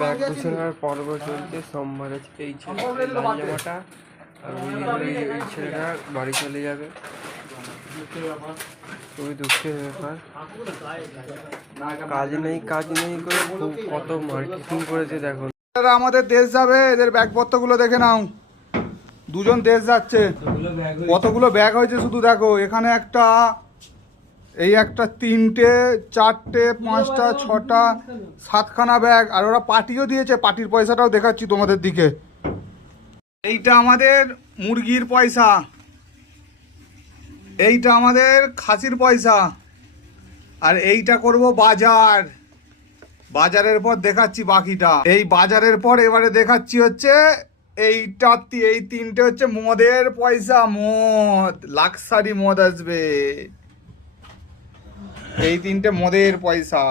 Bag গুছানোর পর্ব চলছে। সোমবার এই ছেলেটা লাল জামাটা আর এই ছেলেটা বাড়ি চলে যাবে। খুবই দুঃখের ব্যাপার। কাজ নেই করে কত মার্কেটিং করেছে দেখো। আমাদের দেশ যাবে, এদের ব্যাগপত্রগুলো দেখে নাও। দুজন দেশ যাচ্ছে, কতগুলো ব্যাগ হয়েছে শুধু দেখো। এখানে একটা, এই একটা, 3টে 4টে 5টা 6টা 7খানা ব্যাগ। আর ওরা পার্টিও দিয়েছে, পার্টির পয়সাটাও দেখাচ্ছি তোমাদের দিকে। এইটা আমাদের মুরগির পয়সা, এইটা আমাদের খাসির পয়সা, আর এইটা করব বাজার। বাজারের পর দেখাচ্ছি বাকিটা। এই বাজারের পর এবারে দেখাচ্ছি হচ্ছে এইটা, এই 3টে হচ্ছে মদের পয়সা। মদ, লাক্সারি মদ আসবে, এই 3টে মদের পয়সা।